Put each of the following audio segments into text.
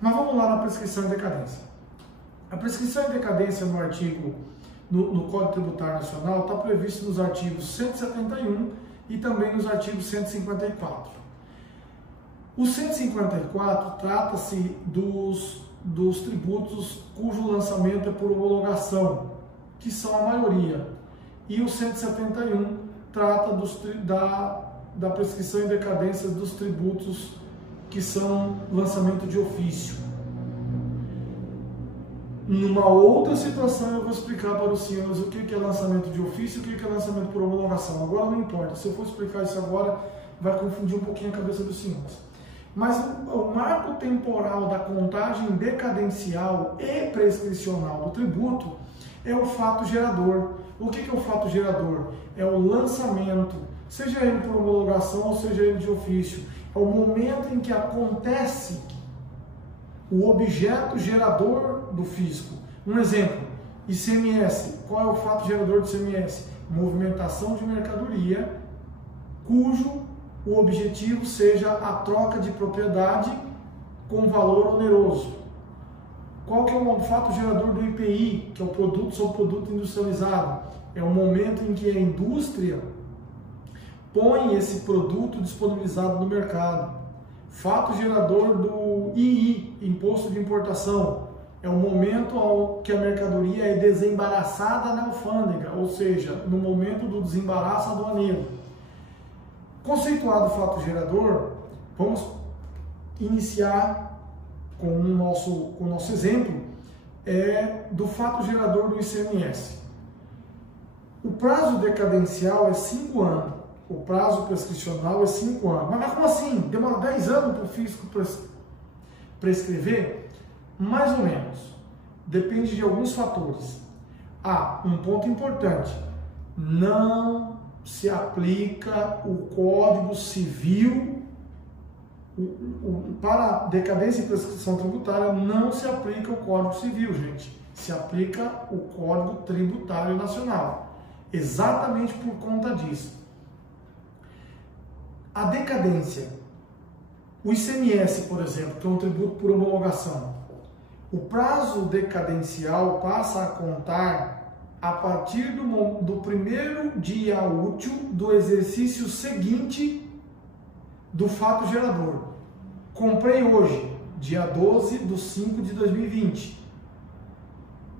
Mas vamos lá na prescrição e decadência. A prescrição e decadência no Código Tributário Nacional está previsto nos artigos 171 e também nos artigos 154. O 154 trata-se dos tributos cujo lançamento é por homologação, que são a maioria. E o 171 trata da prescrição e decadência dos tributos que são lançamento de ofício. Numa outra situação eu vou explicar para os senhores o que é lançamento de ofício e o que é lançamento por homologação. Agora não importa, se eu for explicar isso agora vai confundir um pouquinho a cabeça dos senhores. Mas o marco temporal da contagem decadencial e prescricional do tributo é o fato gerador. O que é o fato gerador? É o lançamento, seja ele por homologação ou seja ele de ofício. É o momento em que acontece o objeto gerador do fisco. Um exemplo, ICMS. Qual é o fato gerador do ICMS? Movimentação de mercadoria, cujo o objetivo seja a troca de propriedade com valor oneroso. Qual que é o fato gerador do IPI, que é o produto sobre produto industrializado? É o momento em que a indústria põe esse produto disponibilizado no mercado. Fato gerador do II, Imposto de Importação, é o momento que a mercadoria é desembaraçada na alfândega, ou seja, no momento do desembaraço aduaneiro. Conceituado o fato gerador, vamos iniciar com o nosso exemplo do fato gerador do ICMS. O prazo decadencial é 5 anos, o prazo prescricional é 5 anos. Mas como assim? Demora 10 anos para o fisco prescrever? Mais ou menos. Depende de alguns fatores. Um ponto importante, não se aplica o Código Civil, para decadência e prescrição tributária não se aplica o Código Civil, gente. Se aplica o Código Tributário Nacional. Exatamente por conta disso. A decadência, o ICMS, por exemplo, que é um tributo por homologação, o prazo decadencial passa a contar a partir do primeiro dia útil do exercício seguinte do fato gerador. Comprei hoje, dia 12/5/2020.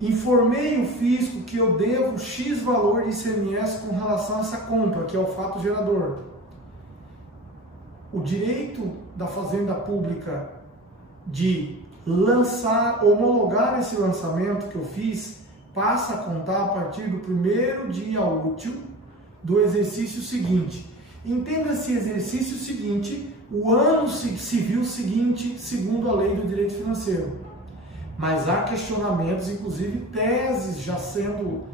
Informei o fisco que eu devo X valor de ICMS com relação a essa compra, que é o fato gerador. O direito da Fazenda Pública de homologar esse lançamento que eu fiz, passa a contar a partir do primeiro dia útil do exercício seguinte. Entenda esse exercício seguinte, o ano civil seguinte, segundo a lei do direito financeiro. Mas há questionamentos, inclusive teses já sendo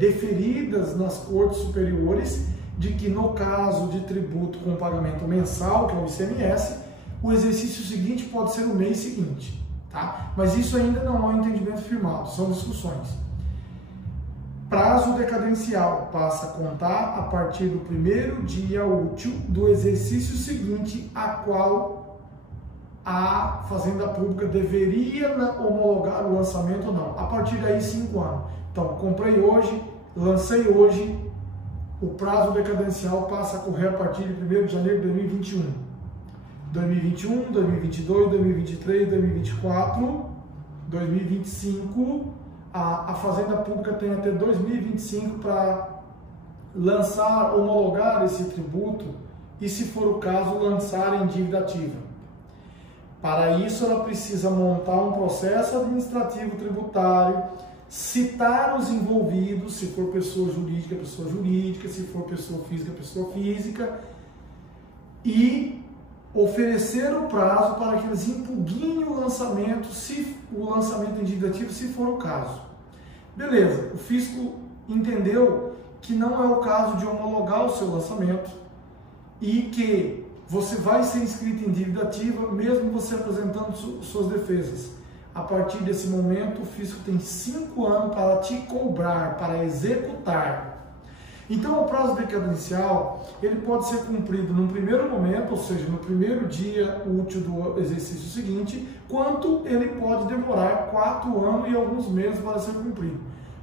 deferidas nas cortes superiores, de que no caso de tributo com pagamento mensal, que é o ICMS, o exercício seguinte pode ser o mês seguinte. Tá? Mas isso ainda não há um entendimento firmado, são discussões. Prazo decadencial passa a contar a partir do primeiro dia útil do exercício seguinte, a qual a Fazenda Pública deveria homologar o lançamento ou não. A partir daí, 5 anos. Então, comprei hoje, lancei hoje, o prazo decadencial passa a correr a partir de 1º de janeiro de 2021. 2021, 2022, 2023, 2024, 2025, a Fazenda Pública tem até 2025 para lançar, homologar esse tributo e, se for o caso, lançar em dívida ativa. Para isso, ela precisa montar um processo administrativo tributário, citar os envolvidos, se for pessoa jurídica, se for pessoa física, e oferecer o prazo para que eles impugnem o lançamento em dívida ativa, se for o caso. Beleza, o fisco entendeu que não é o caso de homologar o seu lançamento e que você vai ser inscrito em dívida ativa, mesmo você apresentando suas defesas. A partir desse momento, o fisco tem 5 anos para te cobrar, para executar. Então, o prazo decadencial, ele pode ser cumprido num primeiro momento, ou seja, no primeiro dia útil do exercício seguinte, quanto ele pode demorar 4 anos e alguns meses para ser cumprido.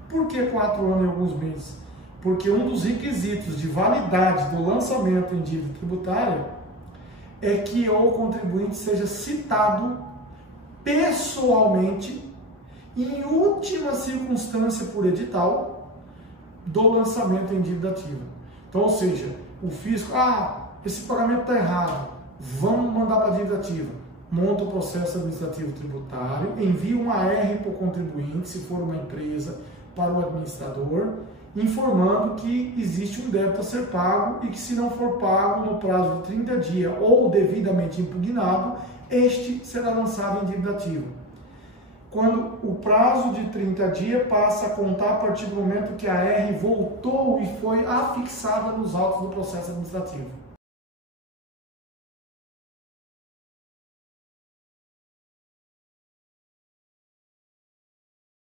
Por que 4 anos e alguns meses? Porque um dos requisitos de validade do lançamento em dívida tributária é que o contribuinte seja citado pessoalmente, em última circunstância por edital, do lançamento em dívida ativa. Então, ou seja, o fisco, esse pagamento está errado, vamos mandar para a dívida ativa. Monta o processo administrativo tributário, envia um AR para o contribuinte, se for uma empresa, para o administrador, informando que existe um débito a ser pago e que, se não for pago no prazo de 30 dias ou devidamente impugnado, este será lançado em dívida ativa. Quando o prazo de 30 dias passa a contar a partir do momento que a AR voltou e foi afixada nos autos do processo administrativo.